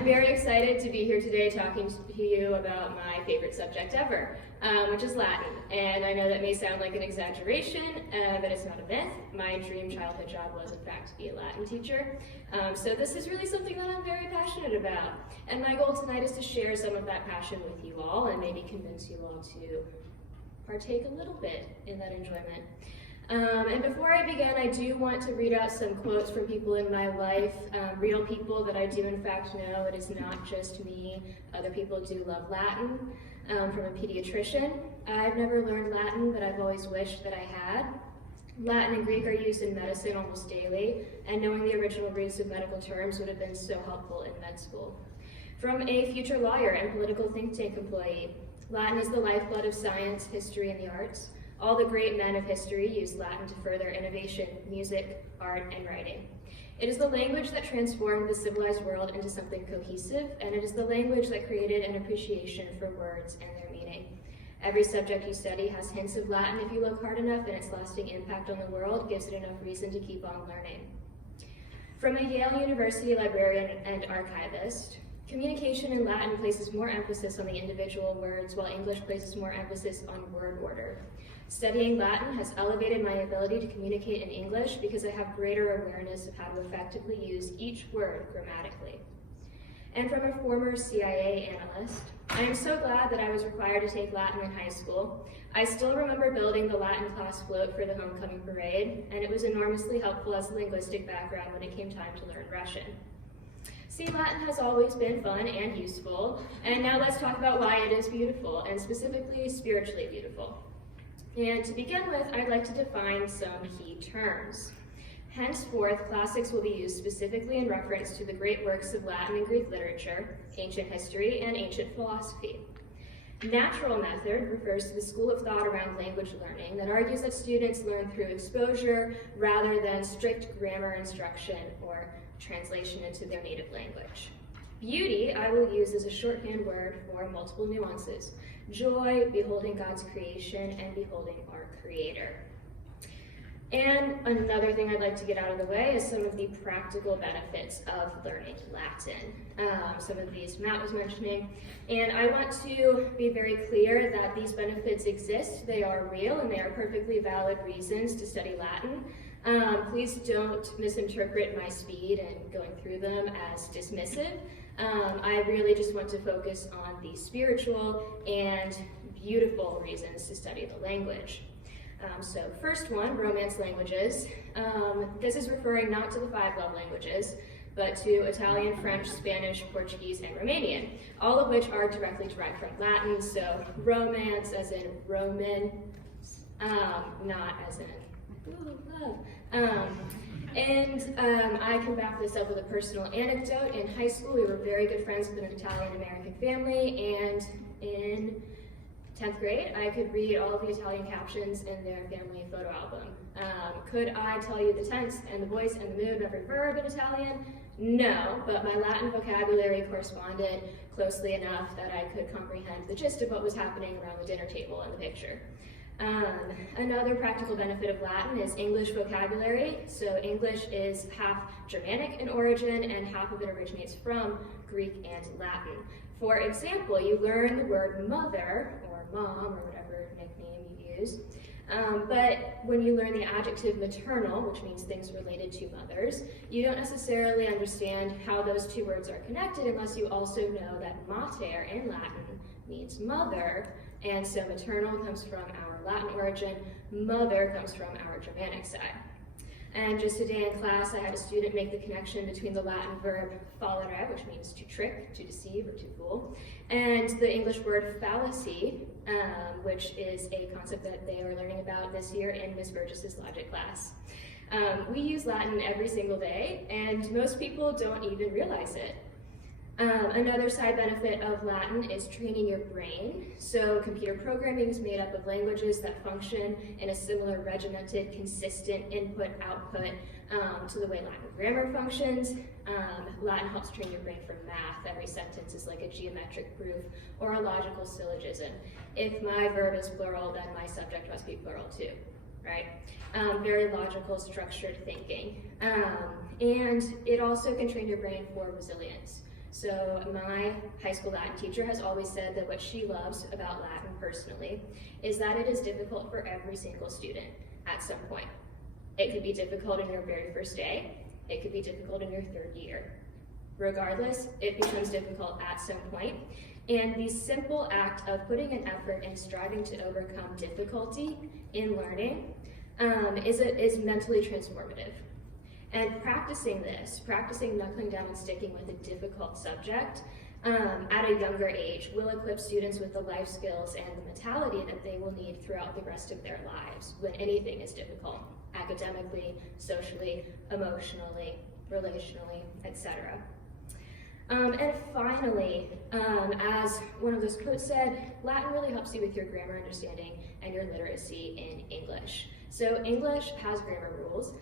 I'm very excited to be here today talking to you about my favorite subject ever, which is Latin. And I know that may sound like an exaggeration, but it's not a myth. My dream childhood job was, in fact, to be a Latin teacher. So this is really something that I'm very passionate about. And my goal tonight is to share some of that passion with you all and maybe convince you all to partake a little bit in that enjoyment. And before I begin, I do want to read out some quotes from people in my life, real people that I do in fact know. It is not just me. Other people do love Latin. From a pediatrician. I've never learned Latin, but I've always wished that I had. Latin and Greek are used in medicine almost daily, and knowing the original roots of medical terms would have been so helpful in med school. From a future lawyer and political think tank employee, Latin is the lifeblood of science, history, and the arts. All the great men of history used Latin to further innovation, music, art, and writing. It is the language that transformed the civilized world into something cohesive, and it is the language that created an appreciation for words and their meaning. Every subject you study has hints of Latin if you look hard enough, and its lasting impact on the world gives it enough reason to keep on learning. From a Yale University librarian and archivist, communication in Latin places more emphasis on the individual words, while English places more emphasis on word order. Studying Latin has elevated my ability to communicate in English because I have greater awareness of how to effectively use each word grammatically. And from a former CIA analyst, I am so glad that I was required to take Latin in high school. I still remember building the Latin class float for the homecoming parade, and it was enormously helpful as a linguistic background when it came time to learn Russian. See, Latin has always been fun and useful, and now let's talk about why it is beautiful, and specifically spiritually beautiful. And to begin with, I'd like to define some key terms. Henceforth, classics will be used specifically in reference to the great works of Latin and Greek literature, ancient history, and ancient philosophy. Natural method refers to the school of thought around language learning that argues that students learn through exposure rather than strict grammar instruction or translation into their native language. Beauty I will use as a shorthand word for multiple nuances: joy, beholding God's creation, and beholding our Creator. And another thing I'd like to get out of the way is some of the practical benefits of learning Latin. Some of these Matt was mentioning, and I want to be very clear that these benefits exist, they are real, and they are perfectly valid reasons to study Latin. Please don't misinterpret my speed and going through them as dismissive. I really just want to focus on the spiritual and beautiful reasons to study the language. So first one, Romance languages. This is referring not to the 5 love languages, but to Italian, French, Spanish, Portuguese, and Romanian, all of which are directly derived from Latin. So Romance as in Roman, not as in love. I can back this up with a personal anecdote. In high school, we were very good friends with an Italian-American family, and in 10th grade, I could read all of the Italian captions in their family photo album. Could I tell you the tense and the voice and the mood of every verb in Italian? No, but my Latin vocabulary corresponded closely enough that I could comprehend the gist of what was happening around the dinner table in the picture. Another practical benefit of Latin is English vocabulary. So English is half Germanic in origin and half of it originates from Greek and Latin. For example, you learn the word mother or mom or whatever nickname you use, but when you learn the adjective maternal, which means things related to mothers, you don't necessarily understand how those two words are connected unless you also know that mater in Latin means mother, and so maternal comes from our Latin origin, mother comes from our Germanic side. And just today in class, I had a student make the connection between the Latin verb fallere, which means to trick, to deceive, or to fool, and the English word fallacy, which is a concept that they are learning about this year in Ms. Burgess's logic class. We use Latin every single day, and most people don't even realize it. Another side benefit of Latin is training your brain. So computer programming is made up of languages that function in a similar regimented, consistent input-output to the way Latin grammar functions. Latin helps train your brain for math. Every sentence is like a geometric proof or a logical syllogism. If my verb is plural, then my subject must be plural too, right? Very logical, structured thinking. And it also can train your brain for resilience. So my high school Latin teacher has always said that what she loves about Latin personally is that it is difficult for every single student at some point. It could be difficult in your very first day. It could be difficult in your third year. Regardless, it becomes difficult at some point. And the simple act of putting an effort and striving to overcome difficulty in learning is mentally transformative. And practicing knuckling down and sticking with a difficult subject at a younger age will equip students with the life skills and the mentality that they will need throughout the rest of their lives when anything is difficult, academically, socially, emotionally, relationally, etc. And finally, as one of those quotes said, Latin really helps you with your grammar understanding and your literacy in English. So English has grammar rules.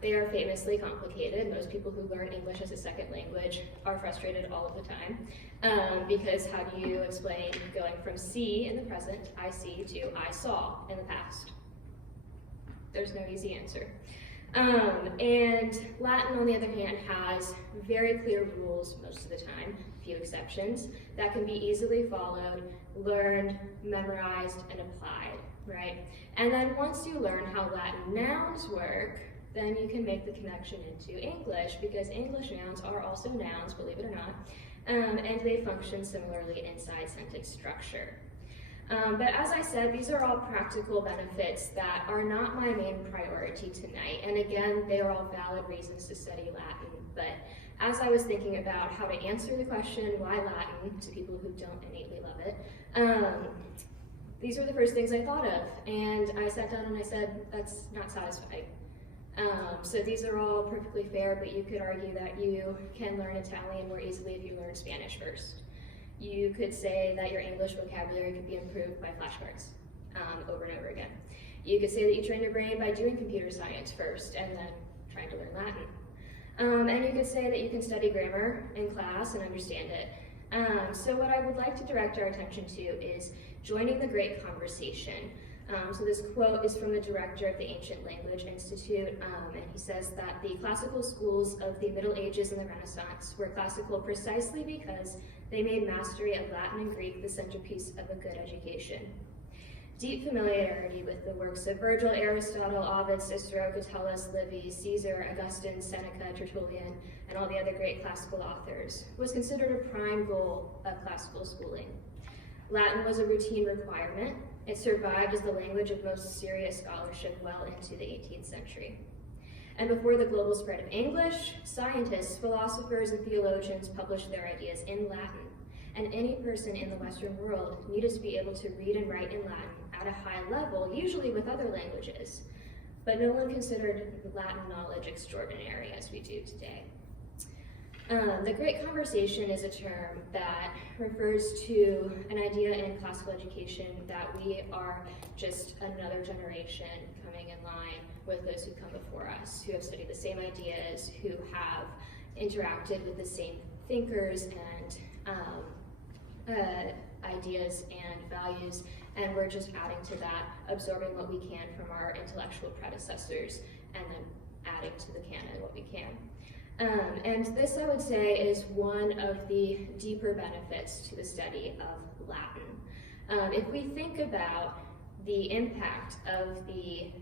They are famously complicated. Most people who learn English as a second language are frustrated all of the time because how do you explain going from see in the present, I see, to I saw in the past? There's no easy answer. And Latin, on the other hand, has very clear rules most of the time, few exceptions, that can be easily followed, learned, memorized, and applied, right? And then once you learn how Latin nouns work, then you can make the connection into English, because English nouns are also nouns, believe it or not, and they function similarly inside sentence structure. But as I said, these are all practical benefits that are not my main priority tonight. And again, they are all valid reasons to study Latin. But as I was thinking about how to answer the question, why Latin, to people who don't innately love it, these were the first things I thought of. And I sat down and I said, that's not satisfying. So these are all perfectly fair, but you could argue that you can learn Italian more easily if you learn Spanish first. You could say that your English vocabulary could be improved by flashcards over and over again. You could say that you train your brain by doing computer science first and then trying to learn Latin. And you could say that you can study grammar in class and understand it. So what I would like to direct our attention to is joining the great conversation. So this quote is from the director of the Ancient Language Institute, and he says that the classical schools of the Middle Ages and the Renaissance were classical precisely because they made mastery of Latin and Greek the centerpiece of a good education. Deep familiarity with the works of Virgil, Aristotle, Ovid, Cicero, Catullus, Livy, Caesar, Augustine, Seneca, Tertullian, and all the other great classical authors was considered a prime goal of classical schooling. Latin was a routine requirement. It survived as the language of most serious scholarship well into the 18th century. And before the global spread of English, scientists, philosophers, and theologians published their ideas in Latin. And any person in the Western world needed to be able to read and write in Latin at a high level, usually with other languages. But no one considered Latin knowledge extraordinary as we do today. The Great Conversation is a term that refers to an idea in classical education that we are just another generation coming in line with those who come before us, who have studied the same ideas, who have interacted with the same thinkers and ideas and values, and we're just adding to that, absorbing what we can from our intellectual predecessors, and then adding to the canon what we can. And this, I would say, is one of the deeper benefits to the study of Latin. If we think about the impact of the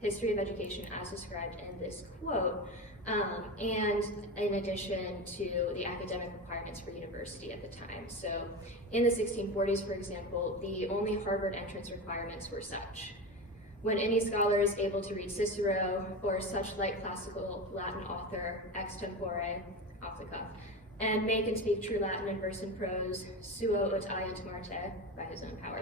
history of education as described in this quote, and in addition to the academic requirements for university at the time. So in the 1640s, for example, the only Harvard entrance requirements were such: when any scholar is able to read Cicero or such like classical Latin author extempore, off the cuff, and make and speak true Latin in verse and prose, suo ut aiunt Marte, by his own power,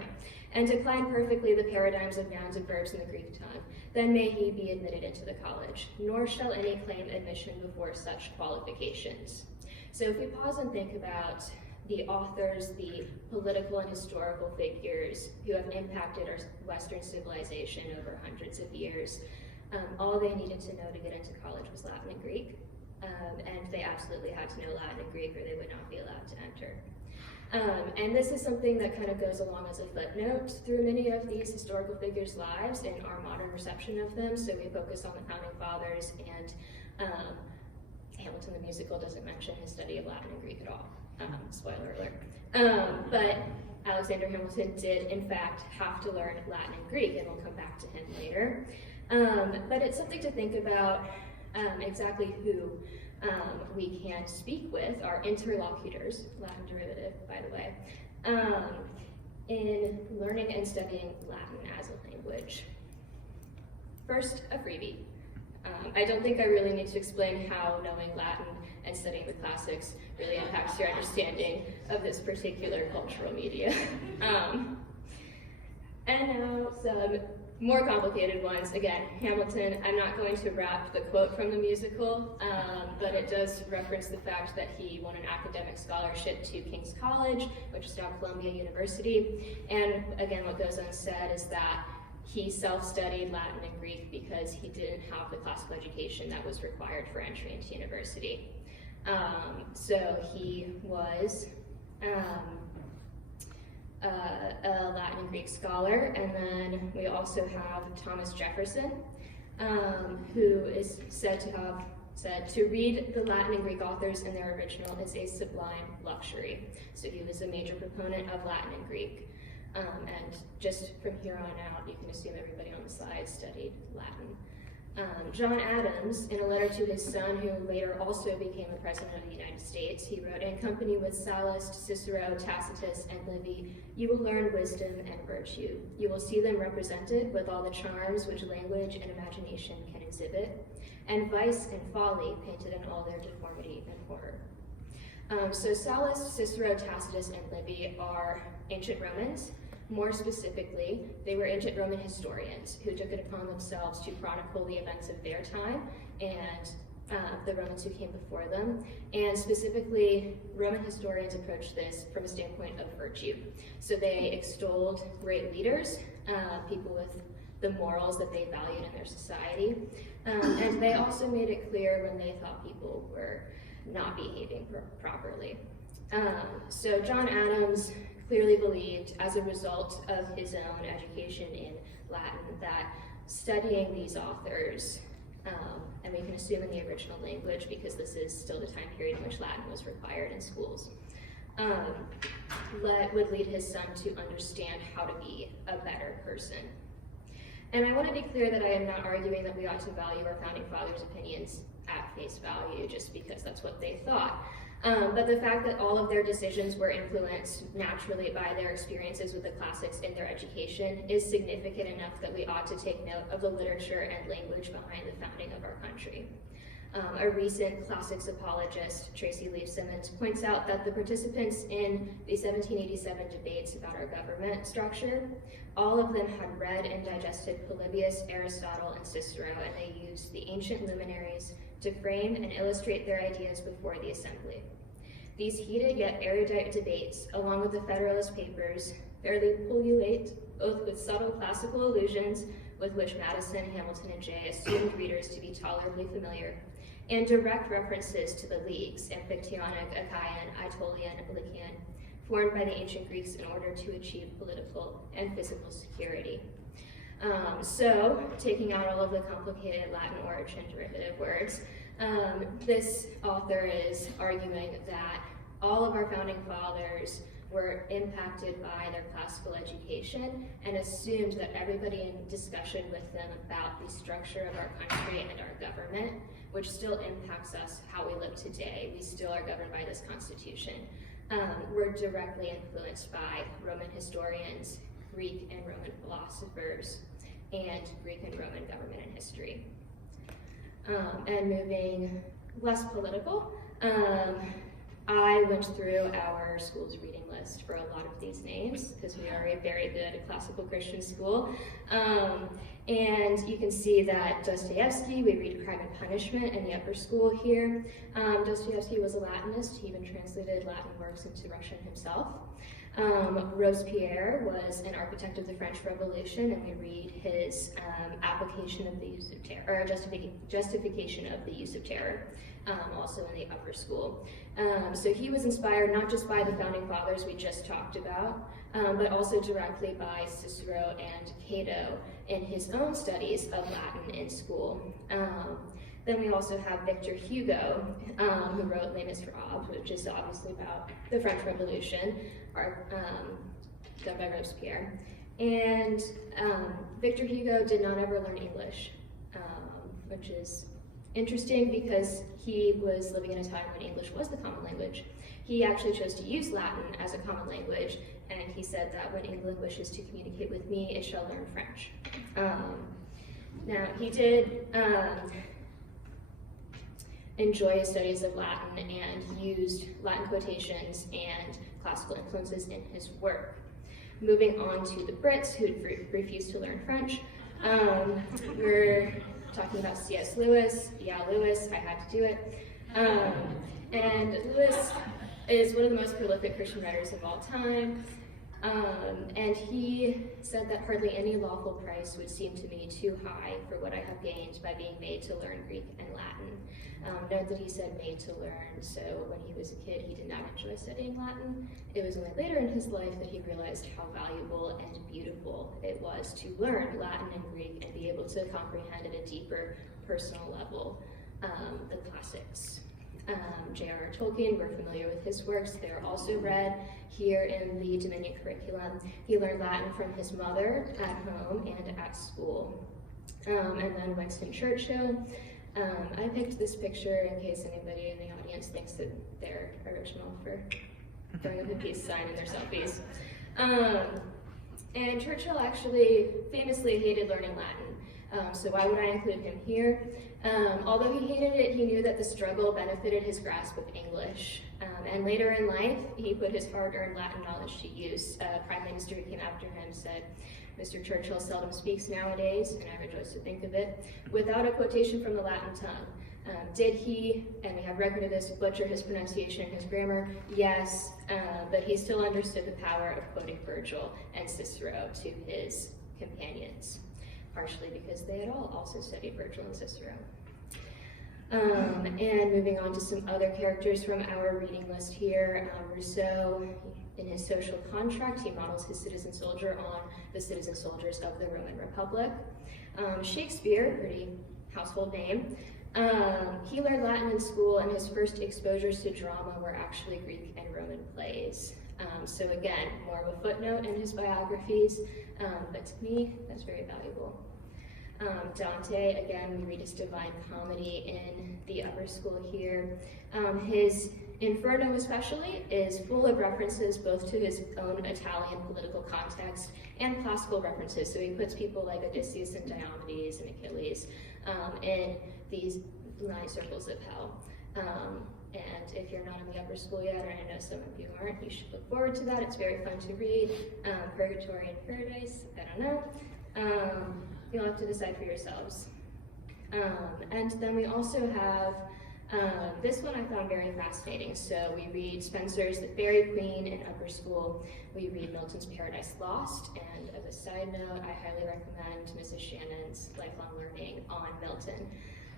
and decline perfectly the paradigms of nouns and verbs in the Greek tongue, then may he be admitted into the college, nor shall any claim admission before such qualifications. So if we pause and think about the authors, the political and historical figures who have impacted our Western civilization over hundreds of years, all they needed to know to get into college was Latin and Greek, and they absolutely had to know Latin and Greek or they would not be allowed to enter. And this is something that kind of goes along as a footnote through many of these historical figures' lives and our modern reception of them. So we focus on the founding fathers and Hamilton the musical doesn't mention his study of Latin and Greek at all. Spoiler alert. But Alexander Hamilton did, in fact, have to learn Latin and Greek, and we'll come back to him later. But it's something to think about exactly who we can speak with, our interlocutors, Latin derivative, by the way, in learning and studying Latin as a language. First, a freebie. I don't think I really need to explain how knowing Latin and studying the classics really impacts your understanding of this particular cultural media. And now some more complicated ones. Again, Hamilton, I'm not going to wrap the quote from the musical, but it does reference the fact that he won an academic scholarship to King's College, which is now Columbia University. And again, what goes unsaid is that he self-studied Latin and Greek because he didn't have the classical education that was required for entry into university. So he was a Latin and Greek scholar, and then we also have Thomas Jefferson, who is said to have said, "To read the Latin and Greek authors in their original is a sublime luxury." So he was a major proponent of Latin and Greek. And just from here on out, you can assume everybody on the slide studied Latin. John Adams, in a letter to his son, who later also became the President of the United States, he wrote, "In company with Sallust, Cicero, Tacitus, and Livy, you will learn wisdom and virtue. You will see them represented with all the charms which language and imagination can exhibit, and vice and folly painted in all their deformity and horror." So Sallust, Cicero, Tacitus, and Livy are ancient Romans. More specifically, they were ancient Roman historians who took it upon themselves to chronicle the events of their time and the Romans who came before them. And specifically, Roman historians approached this from a standpoint of virtue. So they extolled great leaders, people with the morals that they valued in their society. And they also made it clear when they thought people were not behaving properly. So John Adams clearly believed, as a result of his own education in Latin, that studying these authors, and we can assume in the original language because this is still the time period in which Latin was required in schools, would lead his son to understand how to be a better person. And I want to be clear that I am not arguing that we ought to value our founding fathers' opinions at face value just because that's what they thought. But the fact that all of their decisions were influenced naturally by their experiences with the classics in their education is significant enough that we ought to take note of the literature and language behind the founding of our country. A recent classics apologist, Tracy Leaf Simmons, points out that the participants in the 1787 debates about our government structure, all of them had read and digested Polybius, Aristotle, and Cicero, and they used the ancient luminaries to frame and illustrate their ideas before the assembly. These heated yet erudite debates, along with the Federalist Papers, fairly pullulate both with subtle classical allusions with which Madison, Hamilton, and Jay assumed readers to be tolerably familiar, and direct references to the leagues, Amphictyonic, Achaean, Aetolian, Lycian, formed by the ancient Greeks in order to achieve political and physical security. So, taking out all of the complicated Latin origin derivative words, this author is arguing that all of our founding fathers were impacted by their classical education and assumed that everybody in discussion with them about the structure of our country and our government, which still impacts us how we live today, we still are governed by this Constitution, were directly influenced by Roman historians, Greek and Roman philosophers, and Greek and Roman government and history. And moving less political, I went through our school's reading list for a lot of these names because we are a very good classical Christian school. And you can see that Dostoevsky, we read Crime and Punishment in the upper school here. Dostoevsky was a Latinist. He even translated Latin works into Russian himself. Robespierre was an architect of the French Revolution, and we read his application of the use of terror, or justification of the use of terror, also in the upper school. So he was inspired not just by the founding fathers we just talked about, but also directly by Cicero and Cato in his own studies of Latin in school. Then we also have Victor Hugo, who wrote Les Miserables, which is obviously about the French Revolution, done by Robespierre. And Victor Hugo did not ever learn English, which is interesting because he was living in a time when English was the common language. He actually chose to use Latin as a common language, and he said that when England wishes to communicate with me, it shall learn French. Now, he did enjoy his studies of Latin and used Latin quotations and classical influences in his work. Moving on to the Brits, who refused to learn French, we're talking about C.S. Lewis. Yeah, Lewis, I had to do it. And Lewis is one of the most prolific Christian writers of all time. And he said that hardly any lawful price would seem to me too high for what I have gained by being made to learn Greek and Latin. Note that he said made to learn, so when he was a kid he did not enjoy studying Latin. It was only later in his life that he realized how valuable and beautiful it was to learn Latin and Greek and be able to comprehend at a deeper personal level the classics. J.R.R. Tolkien, we're familiar with his works. They're also read here in the Dominion curriculum. He learned Latin from his mother at home and at school. And then Winston Churchill. I picked this picture in case anybody in the audience thinks that they're original for throwing up a peace sign in their selfies. And Churchill actually famously hated learning Latin. So why would I include him here? Although he hated it, he knew that the struggle benefited his grasp of English. And later in life, he put his hard-earned Latin knowledge to use. Prime Minister who came after him said, "Mr. Churchill seldom speaks nowadays, and I rejoice to think of it, without a quotation from the Latin tongue." Did he, and we have record of this, butcher his pronunciation and his grammar? Yes, but he still understood the power of quoting Virgil and Cicero to his companions, partially because they had all also studied Virgil and Cicero. And moving on to some other characters from our reading list here, Rousseau, in his Social Contract, he models his citizen soldier on the citizen soldiers of the Roman Republic. Shakespeare, pretty household name, he learned Latin in school, and his first exposures to drama were actually Greek and Roman plays. So again, more of a footnote in his biographies, but to me, that's very valuable. Dante, again, we read his Divine Comedy in the upper school here. His Inferno especially is full of references both to his own Italian political context and classical references. So he puts people like Odysseus and Diomedes and Achilles in these 9 circles of hell. And if you're not in the upper school yet, or I know some of you aren't, you should look forward to that. It's very fun to read. Purgatory and Paradise, I don't know. You'll have to decide for yourselves. And then we also have, this one I found very fascinating. So we read Spenser's The Fairy Queen in upper school. We read Milton's Paradise Lost. And as a side note, I highly recommend Mrs. Shannon's Lifelong Learning on Milton.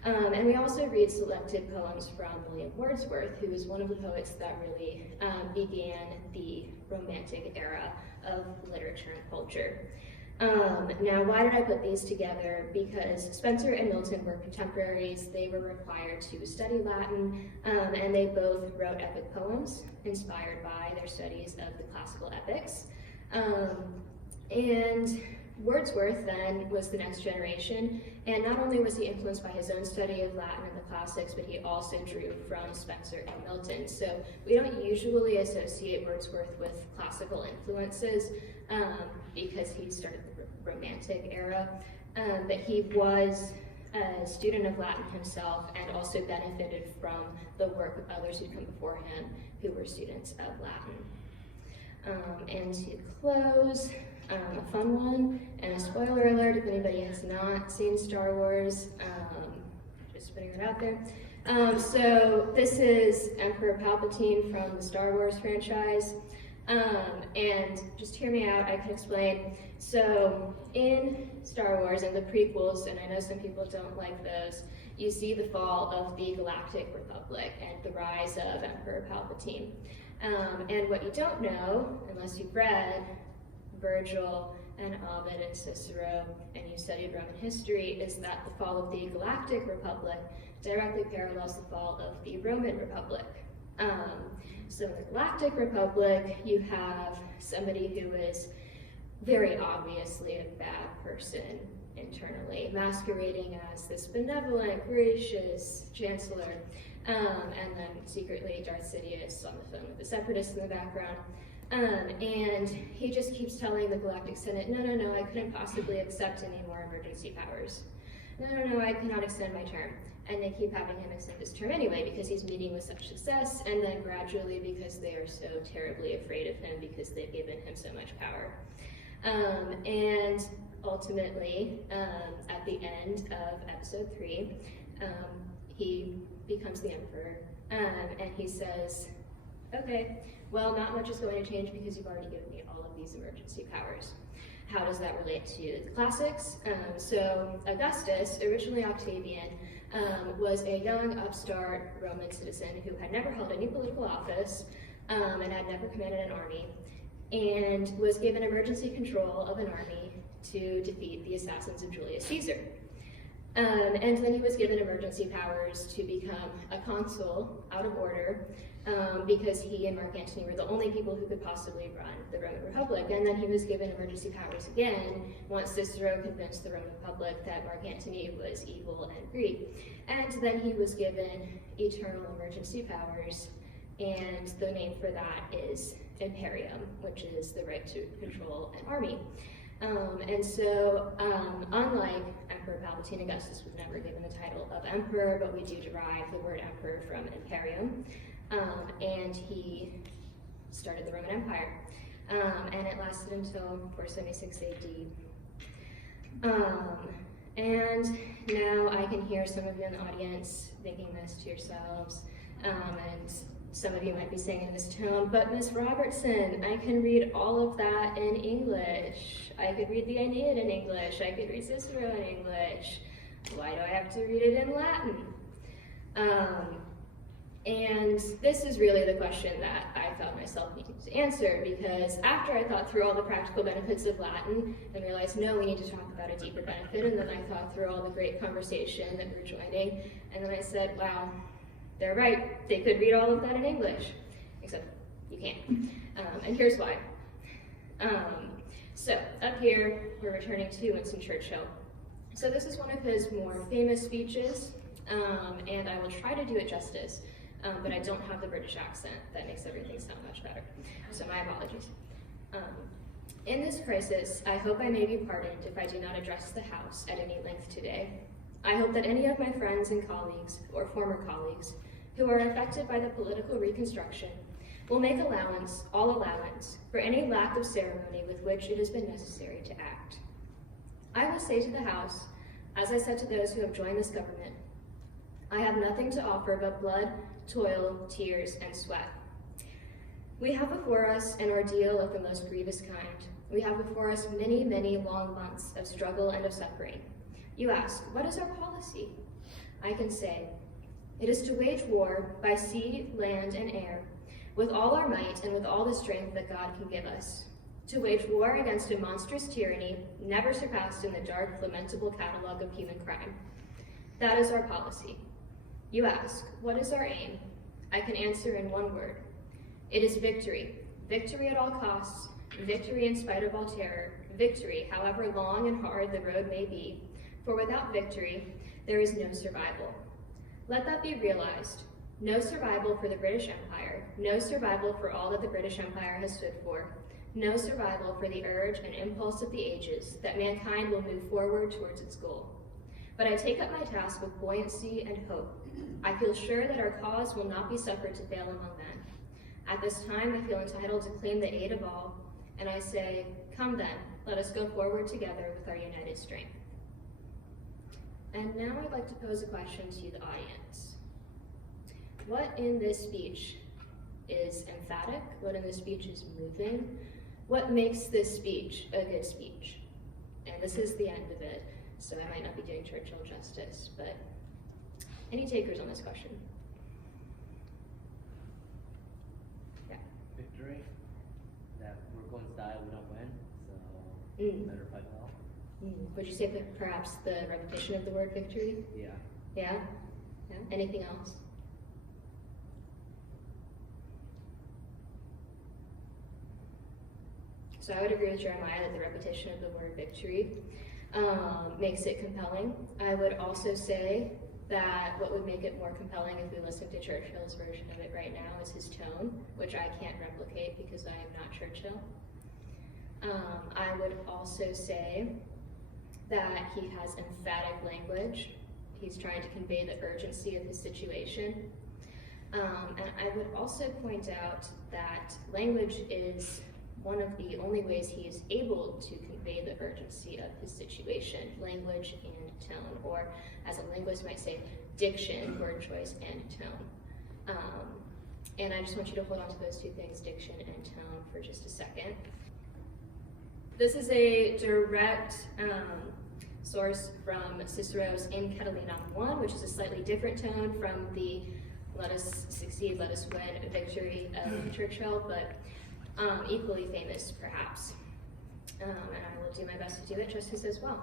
And we also read selected poems from William Wordsworth, who is one of the poets that really began the Romantic era of literature and culture. Now, why did I put these together? Because Spenser and Milton were contemporaries. They were required to study Latin, and they both wrote epic poems inspired by their studies of the classical epics. And Wordsworth then was the next generation, and not only was he influenced by his own study of Latin and the classics, but he also drew from Spenser and Milton. So we don't usually associate Wordsworth with classical influences because he started the Romantic era, but he was a student of Latin himself and also benefited from the work of others who'd come before him who were students of Latin. And to close, a fun one, and a spoiler alert if anybody has not seen Star Wars, just putting it out there. So this is Emperor Palpatine from the Star Wars franchise, and just hear me out, I can explain. So in Star Wars and the prequels, and I know some people don't like those, you see the fall of the Galactic Republic and the rise of Emperor Palpatine. And what you don't know, unless you've read Virgil and Ovid and Cicero, and you studied Roman history, is that the fall of the Galactic Republic directly parallels the fall of the Roman Republic. So in the Galactic Republic, you have somebody who is very obviously a bad person internally, masquerading as this benevolent, gracious chancellor, and then secretly Darth Sidious on the phone with the separatists in the background. And he just keeps telling the Galactic Senate, no, I couldn't possibly accept any more emergency powers. No, I cannot extend my term. And they keep having him extend his term anyway because he's meeting with such success, and then gradually because they are so terribly afraid of him because they've given him so much power. And ultimately, at the end of episode 3, he becomes the emperor, and he says, okay, well, not much is going to change because you've already given me all of these emergency powers. How does that relate to the classics? So Augustus, originally Octavian, was a young upstart Roman citizen who had never held any political office and had never commanded an army, and was given emergency control of an army to defeat the assassins of Julius Caesar. And then he was given emergency powers to become a consul out of order because he and Mark Antony were the only people who could possibly run the Roman Republic. And then he was given emergency powers again once Cicero convinced the Roman Republic that Mark Antony was evil and Greek. And then he was given eternal emergency powers, and the name for that is imperium, which is the right to control an army. And so, unlike Emperor Palpatine, Augustus was never given the title of emperor, but we do derive the word emperor from imperium. And he started the Roman Empire. And it lasted until 476 AD. And now I can hear some of you in the audience thinking this to yourselves, and some of you might be saying it in this tone, but Miss Robertson, I can read all of that in English. I could read the Aeneid in English. I could read Cicero in English. Why do I have to read it in Latin? And this is really the question that I found myself needing to answer, because after I thought through all the practical benefits of Latin and realized, no, we need to talk about a deeper benefit, and then I thought through all the great conversation that we're joining, and then I said, wow, they're right, they could read all of that in English, except you can't. And here's why. So up here, we're returning to Winston Churchill. So this is one of his more famous speeches, and I will try to do it justice, but I don't have the British accent. That makes everything sound much better, so my apologies. In this crisis, I hope I may be pardoned if I do not address the House at any length today. I hope that any of my friends and colleagues, or former colleagues, who are affected by the political reconstruction will make allowance, all allowance, for any lack of ceremony with which it has been necessary to act. I will say to the House, as I said to those who have joined this government, I have nothing to offer but blood, toil, tears, and sweat. We have before us an ordeal of the most grievous kind. We have before us many, many long months of struggle and of suffering. You ask, what is our policy? I can say, it is to wage war by sea, land, and air, with all our might and with all the strength that God can give us. To wage war against a monstrous tyranny never surpassed in the dark, lamentable catalog of human crime. That is our policy. You ask, what is our aim? I can answer in one word. It is victory. Victory at all costs, victory in spite of all terror, victory, however long and hard the road may be. For without victory, there is no survival. Let that be realized. No survival for the British Empire, no survival for all that the British Empire has stood for, no survival for the urge and impulse of the ages that mankind will move forward towards its goal. But I take up my task with buoyancy and hope. I feel sure that our cause will not be suffered to fail among men. At this time, I feel entitled to claim the aid of all, and I say, come then, let us go forward together with our united strength. And now I'd like to pose a question to the audience. What in this speech is emphatic? What in this speech is moving? What makes this speech a good speech? And this is the end of it, so I might not be doing Churchill justice, but any takers on this question? Yeah. Victory. That we're going to die, we don't win, so better fight well. Would you say that perhaps the repetition of the word victory? Yeah. Yeah? Yeah? Anything else? So I would agree with Jeremiah that the repetition of the word victory makes it compelling. I would also say that what would make it more compelling if we listen to Churchill's version of it right now is his tone, which I can't replicate because I am not Churchill. I would also say that he has emphatic language. He's trying to convey the urgency of his situation. And I would also point out that language is one of the only ways he is able to convey the urgency of his situation, language and tone, or as a linguist might say, diction, word choice, and tone. And I just want you to hold on to those two things, diction and tone, for just a second. This is a direct source from Cicero's In Catilinam 1, which is a slightly different tone from the let us succeed, let us win victory of Churchill, but equally famous, perhaps. And I will do my best to do it justice as well.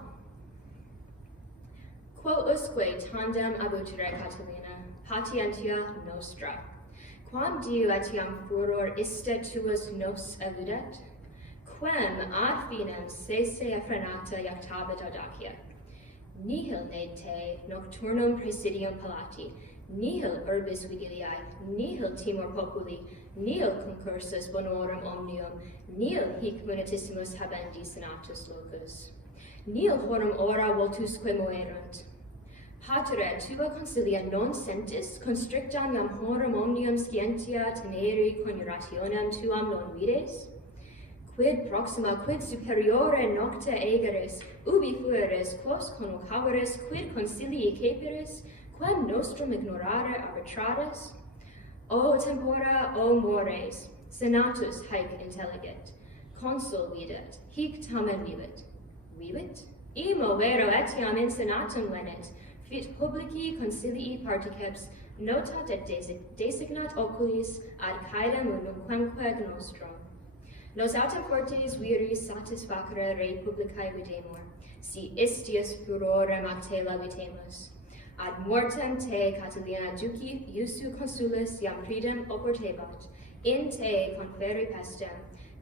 Quo usque tandem abutere Catilina, patientia nostra. Quam diu etiam furor iste tuus nos eludet? Quem ad finem sese frenata iactabit audacia? Nihil ne te nocturnum praesidium palati, nihil urbis vigiliae, nihil timor populi, nihil concursus bonorum omnium, nihil hic munitissimus habendi senatus locus. Nihil horum ora vultusque moerunt. Patere, tua consilia non sentis, constrictam iam horum omnium scientia teneri coniurationem tuam non vides? Quid proxima, quid superiore nocte egeris, ubi fueris, quos convocaveris, quid consilii ceperis, quem nostrum ignorare arbitraris? O tempora, o mores, senatus haec intelligit, consul videt, hic tamen vivit. Vivit? Imo vero etiam in senatum venit, fit publici consilii particeps, notat et designat oculis ad caedem unumquemque nostrum. Nos autem fortes viris satisfacere rei publicae videmur, si istius furorem actela vitemus. Ad mortem te, Catilina duci, iusu consulis iam pridem oportebat, in te conferi pestem,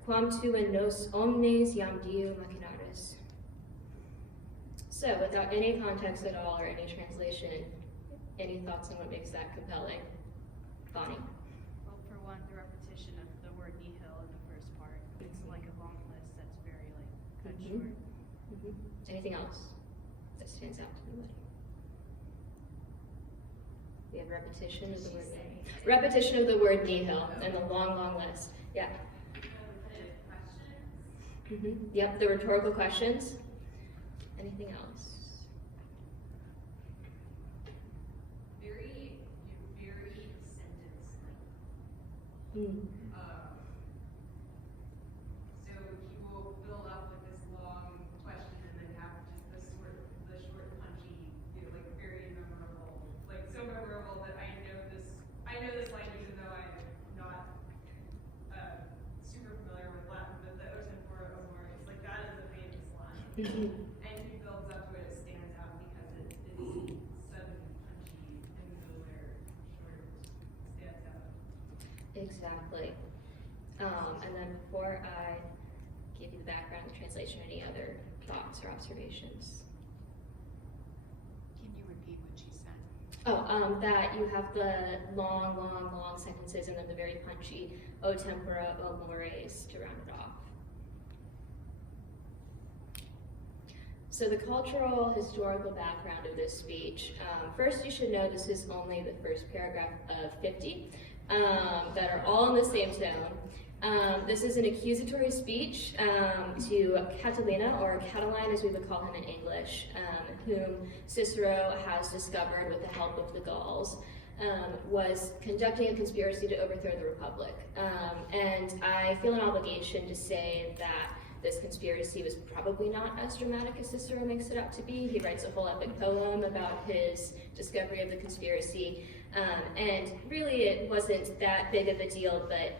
quam tu in nos omnes iam diu machinaris. So, without any context at all or any translation, any thoughts on what makes that compelling? Bonnie? Well, for one, the repetition of the word nihil in the first part. It's like a long list that's very cut short. Anything else that stands out to anybody? We have repetition of the word nihil. Repetition of the word nihil and the long list. Yeah. Yep, the rhetorical questions. Anything else? Very sentence-like. So he will build up with this long question and then have just the short punchy, very memorable, so memorable that I know this language, even though I'm not super familiar with Latin, but the O tempora o mores, that is a famous line. And he builds up to it, it stands out because it is sudden, punchy, and nowhere short stands out. Exactly. And then before I give you the background, the translation, any other thoughts or observations? Can you repeat what she said? Oh, that you have the long sentences and then the very punchy o tempora, o mores to round it off. So the cultural, historical background of this speech. First, you should know this is only the first paragraph of 50 that are all in the same tone. This is an accusatory speech to Catilina, or Catiline as we would call him in English, whom Cicero has discovered with the help of the Gauls, was conducting a conspiracy to overthrow the Republic. And I feel an obligation to say that this conspiracy was probably not as dramatic as Cicero makes it out to be. He writes a whole epic poem about his discovery of the conspiracy, and really it wasn't that big of a deal, but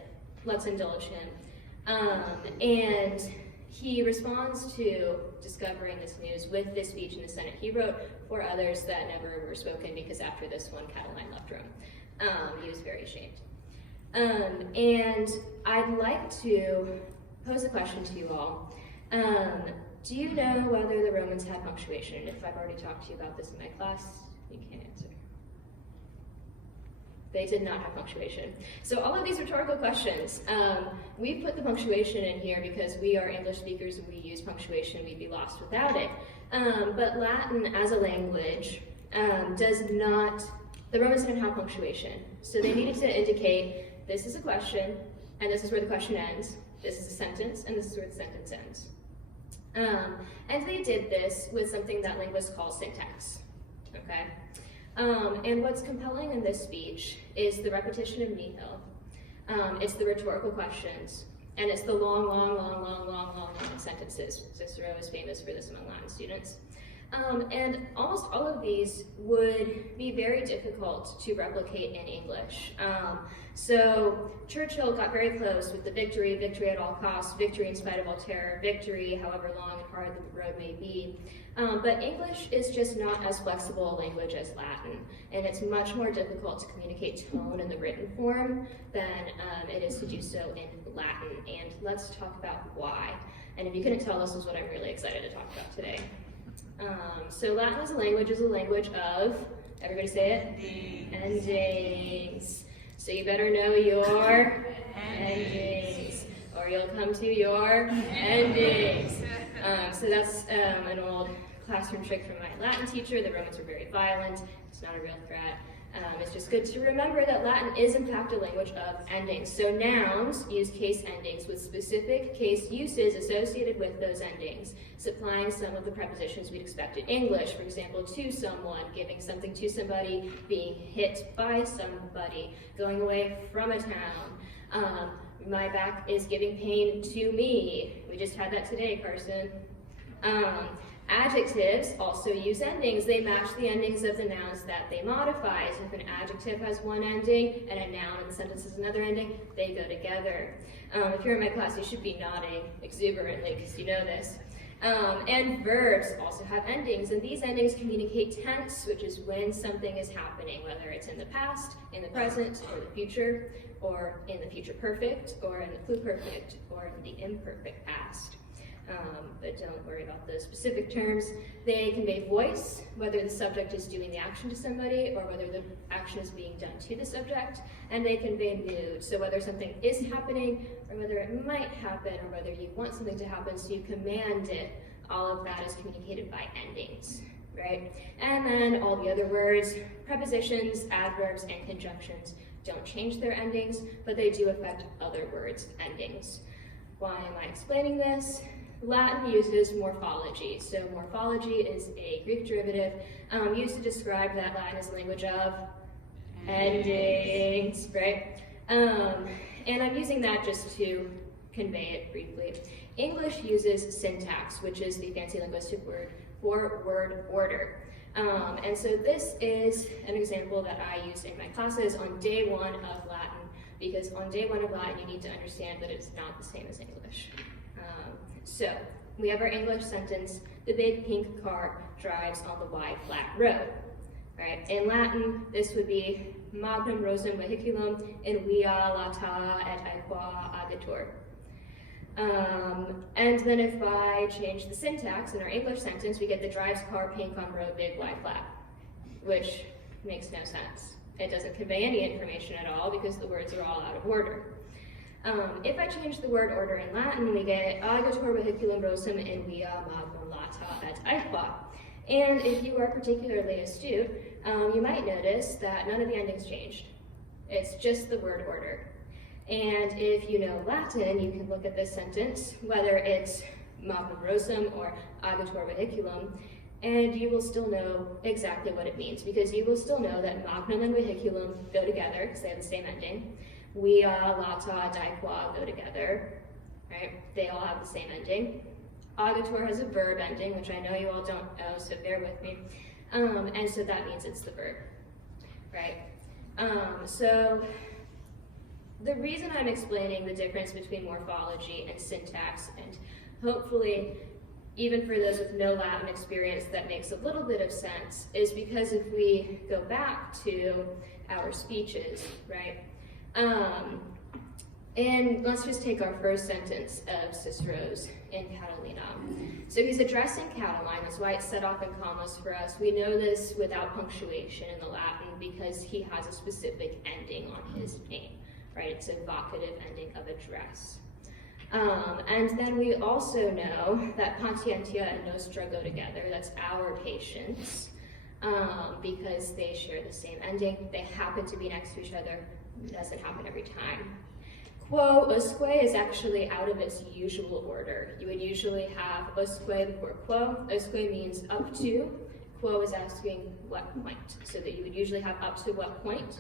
let's indulge him. And he responds to discovering this news with this speech in the Senate. He wrote 4 others that never were spoken because after this one, Cataline left Rome. He was very ashamed. And I'd like to pose a question to you all. Do you know whether the Romans had punctuation? And if I've already talked to you about this in my class, you can't answer. They did not have punctuation. So all of these rhetorical questions, we put the punctuation in here because we are English speakers and we use punctuation, we'd be lost without it. But Latin as a language does not, the Romans didn't have punctuation. So they needed to indicate, this is a question, and this is where the question ends. This is a sentence, and this is where the sentence ends. And they did this with something that linguists call syntax, okay? And what's compelling in this speech is the repetition of nihil. It's the rhetorical questions, and it's the long sentences. Cicero is famous for this among Latin students. And almost all of these would be very difficult to replicate in English. So Churchill got very close with the victory at all costs, victory in spite of all terror, victory however long and hard the road may be. But English is just not as flexible a language as Latin, and it's much more difficult to communicate tone in the written form than it is to do so in Latin. And let's talk about why. And if you couldn't tell, this is what I'm really excited to talk about today. So Latin as a language is a language of, everybody say it? Endings. So you better know your endings, or you'll come to your endings. So that's an old classroom trick from my Latin teacher. The Romans were very violent. It's not a real threat. It's just good to remember that Latin is in fact a language of endings. So nouns use case endings with specific case uses associated with those endings, supplying some of the prepositions we'd expect in English. For example, to someone, giving something to somebody, being hit by somebody, going away from a town. My back is giving pain to me. We just had that today, Carson. Adjectives also use endings. They match the endings of the nouns that they modify. So if an adjective has one ending and a noun in the sentence has another ending, they go together. If you're in my class, you should be nodding exuberantly because you know this. And verbs also have endings, and these endings communicate tense, which is when something is happening, whether it's in the past, in the present, or the future, or in the future perfect, or in the pluperfect, or in the imperfect past. But don't worry about those specific terms. They convey voice, whether the subject is doing the action to somebody or whether the action is being done to the subject. And they convey mood, so whether something is happening or whether it might happen or whether you want something to happen so you command it. All of that is communicated by endings, right? And then all the other words, prepositions, adverbs, and conjunctions don't change their endings, but they do affect other words' endings. Why am I explaining this? Latin uses morphology. So morphology is a Greek derivative used to describe that Latin is a language of endings, right? And I'm using that just to convey it briefly. English uses syntax, which is the fancy linguistic word for word order. And so this is an example that I use in my classes on day 1 of Latin, because on day 1 of Latin you need to understand that it's not the same as English. So we have our English sentence, the big pink car drives on the wide flat road. Right? In Latin, this would be magnum rosum vehiculum in via lata et aequa agetur. And then if I change the syntax in our English sentence, we get the drives car pink on road big wide flat, which makes no sense. It doesn't convey any information at all because the words are all out of order. If I change the word order in Latin, we get agetur vehiculum rosum in via magnum lata et aequa. And if you are particularly astute, you might notice that none of the endings changed. It's just the word order. And if you know Latin, you can look at this sentence, whether it's magnum rosum or agetur vehiculum, and you will still know exactly what it means, because you will still know that magnum and vehiculum go together, because they have the same ending. Via, lata, aequa go together, right? They all have the same ending. Agetur has a verb ending, which I know you all don't know, so bear with me. And so that means it's the verb, right? So the reason I'm explaining the difference between morphology and syntax and hopefully, even for those with no Latin experience, that makes a little bit of sense, is because if we go back to our speeches, right? And let's just take our first sentence of Cicero's in Catalina. So he's addressing Catiline, that's why it's set off in commas for us. We know this without punctuation in the Latin because he has a specific ending on his name, right? It's a vocative ending of address. And then we also know that patientia and nostra go together, that's our patience, because they share the same ending. They happen to be next to each other. It doesn't happen every time. Quo usque is actually out of its usual order. You would usually have usque before quo. Usque means up to. Quo is asking what point. So that you would usually have up to what point.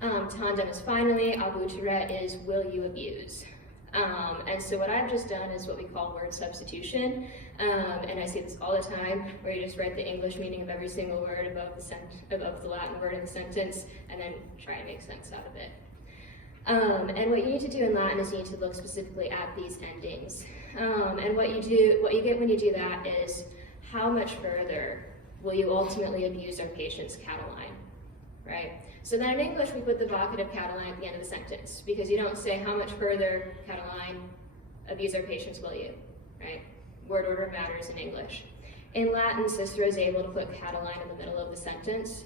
Tandem is finally. Abutere is will you abuse. And so what I've just done is what we call word substitution. And I see this all the time, where you just write the English meaning of every single word above the Latin word in the sentence, and then try and make sense out of it. And what you need to do in Latin is you need to look specifically at these endings. And what you get when you do that is how much further will you ultimately abuse our patient's Catiline, right? So then in English we put the vocative Catiline at the end of the sentence because you don't say how much further Catiline abuse our patients will you, right? Word order matters in English. In Latin, Cicero is able to put Catiline in the middle of the sentence,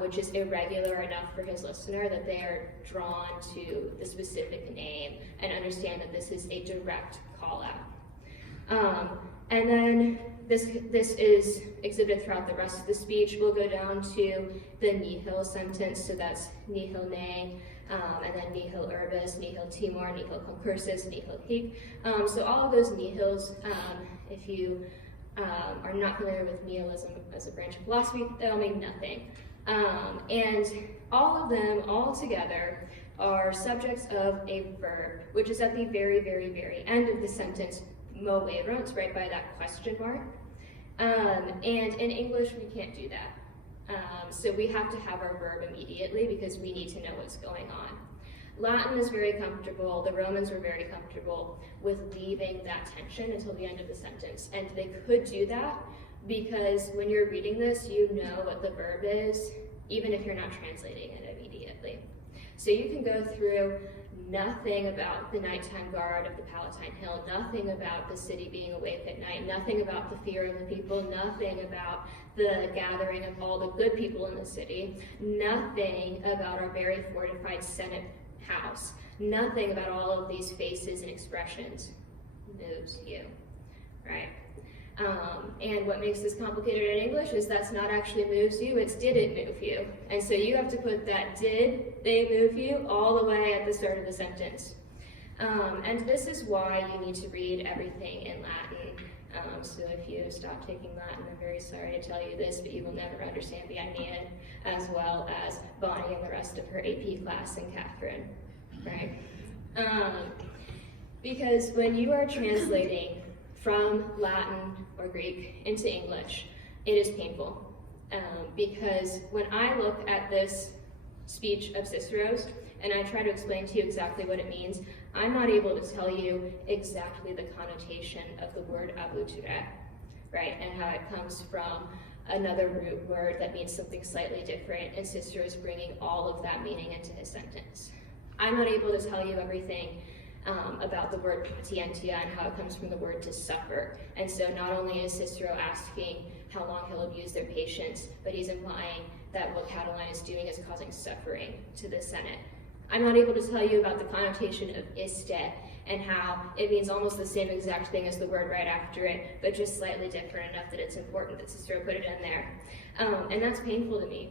which is irregular enough for his listener that they are drawn to the specific name and understand that this is a direct call out. And then this is exhibited throughout the rest of the speech. We'll go down to the nihil sentence, so that's nihil ne, and then nihil urbis, nihil timor, nihil concursus, nihil hic. So all of those nihils, if you are not familiar with nihilism as a branch of philosophy, they'll mean nothing. And all of them, all together, are subjects of a verb, which is at the very, very, very end of the sentence, moverunt, right by that question mark. And in English, we can't do that. So we have to have our verb immediately because we need to know what's going on. Latin is very comfortable, the Romans were very comfortable with leaving that tension until the end of the sentence. And they could do that because when you're reading this, you know what the verb is, even if you're not translating it immediately. So you can go through nothing about the nighttime guard of the Palatine Hill, nothing about the city being awake at night, nothing about the fear of the people, nothing about the gathering of all the good people in the city, nothing about our very fortified Senate house, nothing about all of these faces and expressions moves you, right? And what makes this complicated in English is that's not actually moves you, it's did it move you. And so you have to put that did they move you all the way at the start of the sentence. And this is why you need to read everything in Latin. So if you stop taking Latin, I'm very sorry to tell you this, but you will never understand the Aeneid as well as Bonnie and the rest of her AP class and Catherine, right? Because when you are translating from Latin or Greek into English, it is painful. Because when I look at this speech of Cicero's and I try to explain to you exactly what it means, I'm not able to tell you exactly the connotation of the word abutere, right? And how it comes from another root word that means something slightly different, and Cicero is bringing all of that meaning into his sentence. I'm not able to tell you everything about the word patientia and how it comes from the word to suffer. And so not only is Cicero asking how long he'll abuse their patience, but he's implying that what Catiline is doing is causing suffering to the Senate. I'm not able to tell you about the connotation of iste and how it means almost the same exact thing as the word right after it, but just slightly different enough that it's important that Cicero put it in there. And that's painful to me.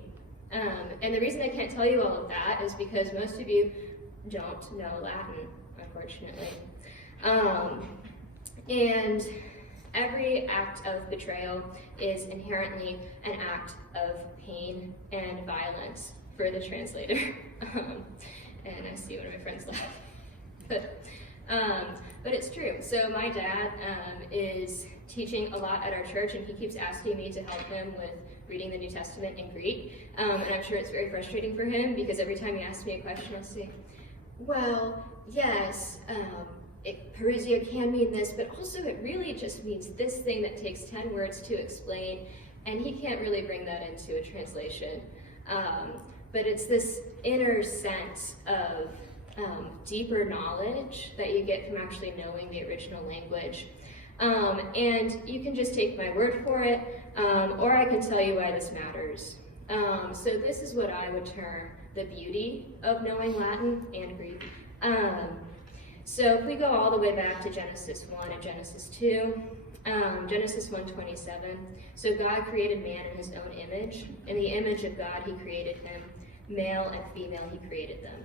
And the reason I can't tell you all of that is because most of you don't know Latin, unfortunately. And every act of betrayal is inherently an act of pain and violence for the translator. And I see one of my friends laugh. But it's true. So my dad is teaching a lot at our church, and he keeps asking me to help him with reading the New Testament in Greek. And I'm sure it's very frustrating for him because every time he asks me a question, I'll say, well, yes, Parousia can mean this, but also it really just means this thing that takes 10 words to explain, and he can't really bring that into a translation. But it's this inner sense of deeper knowledge that you get from actually knowing the original language. And you can just take my word for it, or I can tell you why this matters. So this is what I would term the beauty of knowing Latin and Greek. So if we go all the way back to Genesis 1 and Genesis 2, Genesis 1:27, so God created man in his own image. In the image of God he created him, male and female he created them.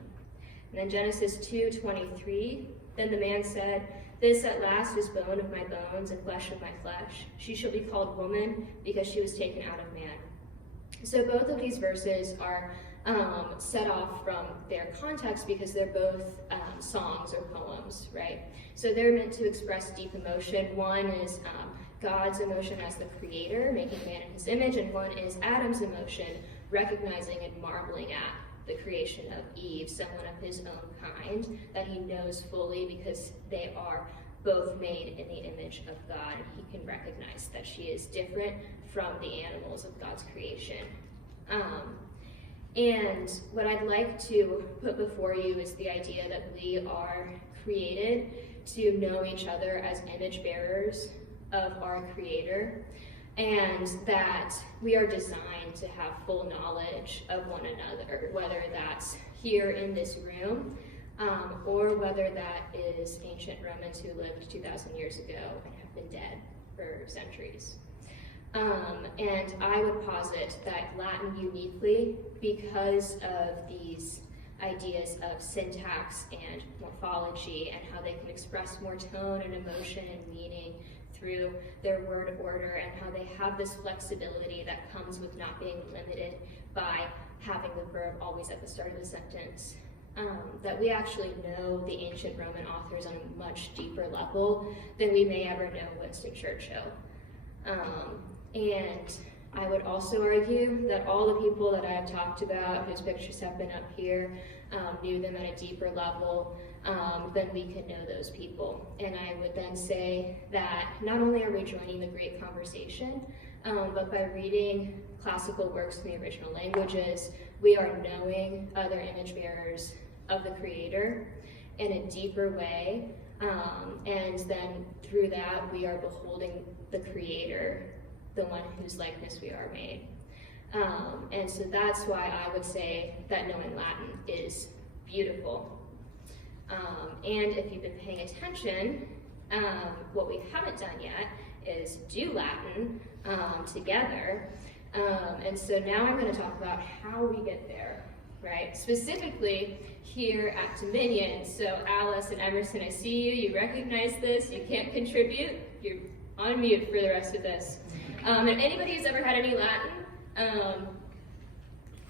And then Genesis 2:23, then the man said, this at last is bone of my bones and flesh of my flesh. She shall be called woman because she was taken out of man. So both of these verses are set off from their context because they're both songs or poems, right? So they're meant to express deep emotion. One is God's emotion as the creator, making man in his image, and one is Adam's emotion, recognizing and marveling at the creation of Eve, someone of his own kind that he knows fully because they are both made in the image of God, and he can recognize that she is different from the animals of God's creation. And what I'd like to put before you is the idea that we are created to know each other as image bearers of our Creator, and that we are designed to have full knowledge of one another, whether that's here in this room, or whether that is ancient Romans who lived 2,000 years ago and have been dead for centuries. And I would posit that Latin uniquely, because of these ideas of syntax and morphology and how they can express more tone and emotion and meaning through their word order, and how they have this flexibility that comes with not being limited by having the verb always at the start of the sentence. That we actually know the ancient Roman authors on a much deeper level than we may ever know Winston Churchill. And I would also argue that all the people that I have talked about, whose pictures have been up here, knew them at a deeper level than we can know those people. And I would then say that not only are we joining the great conversation, but by reading classical works in the original languages, we are knowing other image bearers of the Creator in a deeper way. And then through that, we are beholding the Creator, the one whose likeness we are made. And so that's why I would say that knowing Latin is beautiful. And if you've been paying attention, what we haven't done yet is do Latin together. And so now I'm going to talk about how we get there, right? Specifically here at Dominion. So Alice and Emerson, I see you. You recognize this. You can't contribute. You're on mute for the rest of this. And anybody who's ever had any Latin?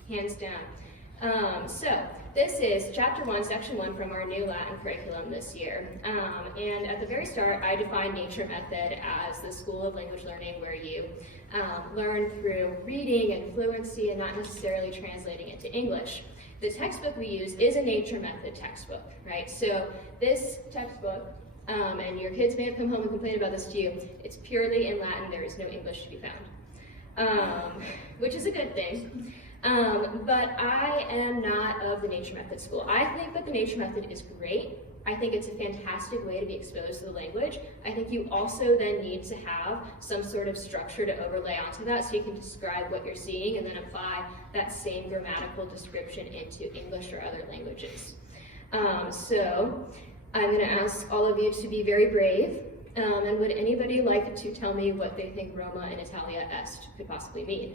Hands down. So this is chapter 1, section 1 from our new Latin curriculum this year. And at the very start, I defined nature method as the school of language learning where you learn through reading and fluency and not necessarily translating it to English. The textbook we use is a nature method textbook, right? So this textbook, and your kids may have come home and complained about this to you, it's purely in Latin. There is no English to be found, which is a good thing. But I am not of the nature method school. I think that the nature method is great. I think it's a fantastic way to be exposed to the language. I think you also then need to have some sort of structure to overlay onto that so you can describe what you're seeing and then apply that same grammatical description into English or other languages. So I'm going to ask all of you to be very brave. And would anybody like to tell me what they think Roma in Italia est could possibly mean?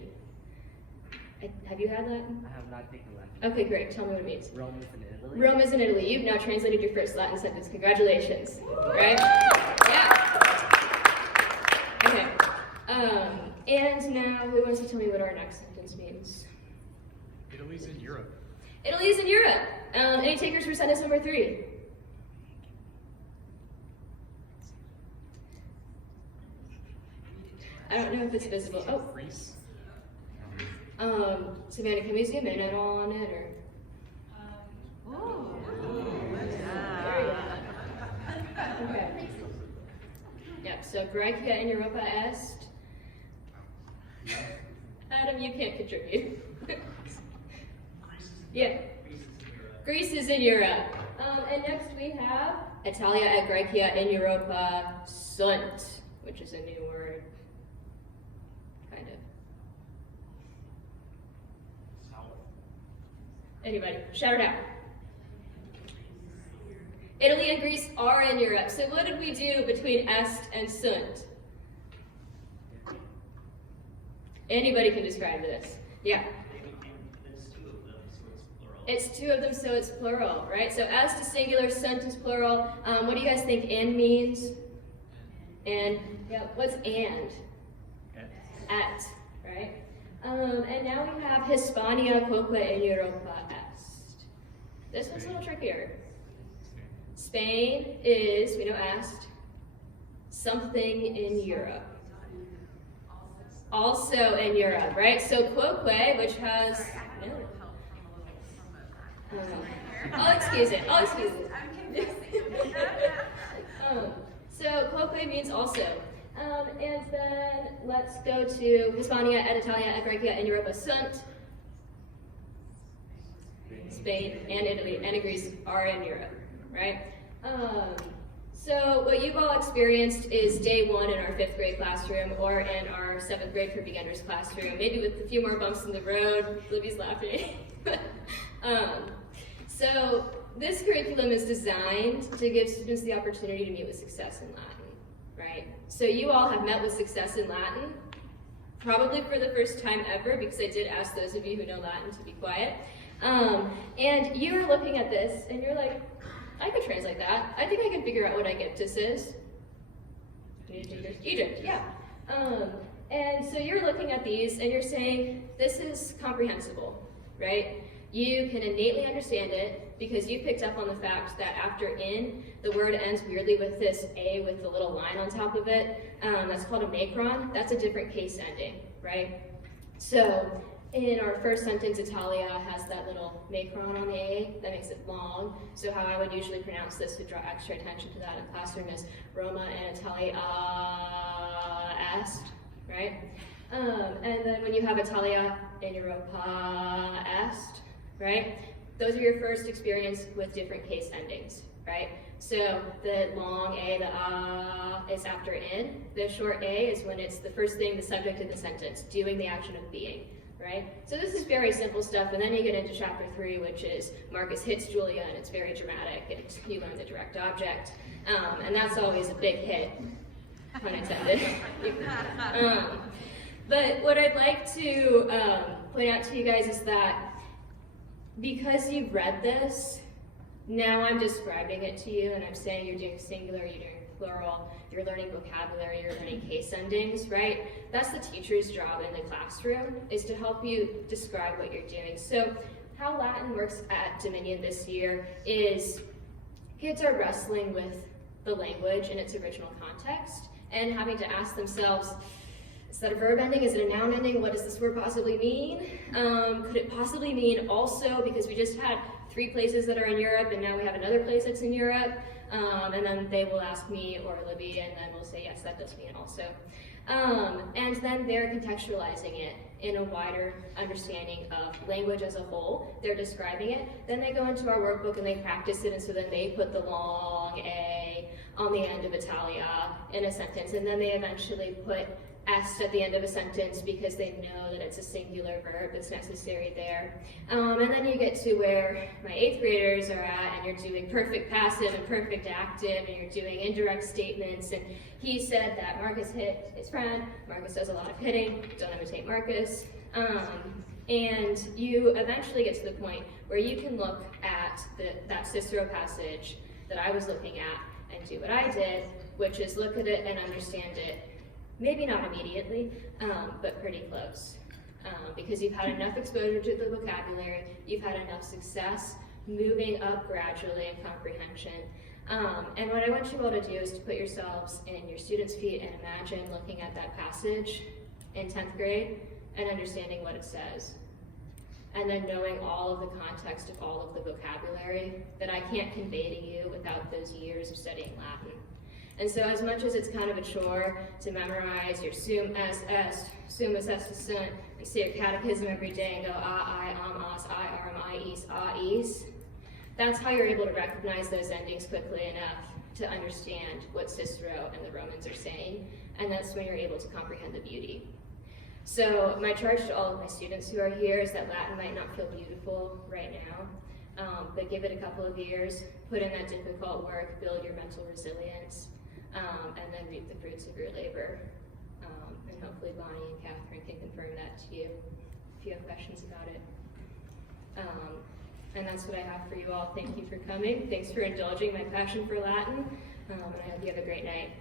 Have you had Latin? I have not taken Latin. Okay, great. Tell me what it means. Rome is in Italy. Rome is in Italy. You've now translated your first Latin sentence. Congratulations. Right? Yeah. Okay. And now, who wants to tell me what our next sentence means? Italy's in Europe. Italy's in Europe. Any takers for sentence number 3? I don't know if it's visible. Oh. Greece. Savannah, can we zoom in at all on it, or? Europe. So Graecia in Europa Est. Adam, you can't contribute. Yeah. Greece is in Europe. And next we have Italia et Graecia in Europa sunt, which is a new word. Kind of. Anybody? Shout it out. Italy and Greece are in Europe. So what did we do between est and sunt? Anybody can describe this. Yeah. It's two of them, so it's plural, right? So est is singular, sunt is plural. What do you guys think "and" means? And, yeah, what's "and"? Et, right? And now we have Hispania quoque in Europa est. This one's a little trickier. Spain is, we know est, something in Europe. Also in Europe, right? So quoque, which has, I'll excuse it. I'm confessing. So quoque means also. And then let's go to Hispania et Italia et Graecia in Europa sunt. Spain and Italy and Greece are in Europe, right? So what you've all experienced is day one in our 5th grade classroom or in our 7th grade for beginners classroom, maybe with a few more bumps in the road. Libby's laughing. So this curriculum is designed to give students the opportunity to meet with success in Latin, right? So you all have met with success in Latin, probably for the first time ever, because I did ask those of you who know Latin to be quiet. And you're looking at this and you're like, I could translate that. I think I can figure out what Aegyptus is. Egypt, yeah. And so you're looking at these and you're saying, this is comprehensible, right? You can innately understand it because you picked up on the fact that after "in," the word ends weirdly with this A with the little line on top of it. That's called a macron. That's a different case ending, right? So in our first sentence, Italia has that little macron on the A that makes it long. So how I would usually pronounce this to draw extra attention to that in classroom is Roma and Italia est, right? And then when you have Italia in Europa est, right? Those are your first experience with different case endings, right? So the long A, the is after "in." The short A is when it's the first thing, the subject in the sentence, doing the action of being, right? So this is very simple stuff, and then you get into chapter 3, which is Marcus hits Julia, and it's very dramatic, and you learn the direct object, and that's always a big hit, pun intended. But what I'd like to point out to you guys is that because you've read this, now I'm describing it to you, and I'm saying you're doing singular, you're doing plural, you're learning vocabulary, you're learning case endings, right? That's the teacher's job in the classroom, is to help you describe what you're doing. So how Latin works at Dominion this year is kids are wrestling with the language in its original context and having to ask themselves, is that a verb ending? Is it a noun ending? What does this word possibly mean? Could it possibly mean also, because we just had 3 places that are in Europe and now we have another place that's in Europe? And then they will ask me or Libby, and then we'll say, yes, that does mean also. And then they're contextualizing it in a wider understanding of language as a whole. They're describing it. Then they go into our workbook and they practice it, and so then they put the long A on the end of Italia in a sentence, and then they eventually put est at the end of a sentence because they know that it's a singular verb that's necessary there. And then you get to where my 8th graders are at, and you're doing perfect passive and perfect active, and you're doing indirect statements, and he said that Marcus hit his friend. Marcus does a lot of hitting. Don't imitate Marcus. And you eventually get to the point where you can look at that Cicero passage that I was looking at and do what I did, which is look at it and understand it. Maybe not immediately, but pretty close. Because you've had enough exposure to the vocabulary, you've had enough success moving up gradually in comprehension. And what I want you all to do is to put yourselves in your students' feet and imagine looking at that passage in 10th grade and understanding what it says. And then knowing all of the context of all of the vocabulary that I can't convey to you without those years of studying Latin. And so as much as it's kind of a chore to memorize your sum, est, sumus est sunt, and say your catechism every day and go I, os, I, is, is, that's how you're able to recognize those endings quickly enough to understand what Cicero and the Romans are saying, and that's when you're able to comprehend the beauty. So my charge to all of my students who are here is that Latin might not feel beautiful right now, but give it a couple of years, put in that difficult work, build your mental resilience, and then reap the fruits of your labor. And hopefully Bonnie and Catherine can confirm that to you if you have questions about it. And that's what I have for you all. Thank you for coming. Thanks for indulging my passion for Latin, and I hope you have a great night.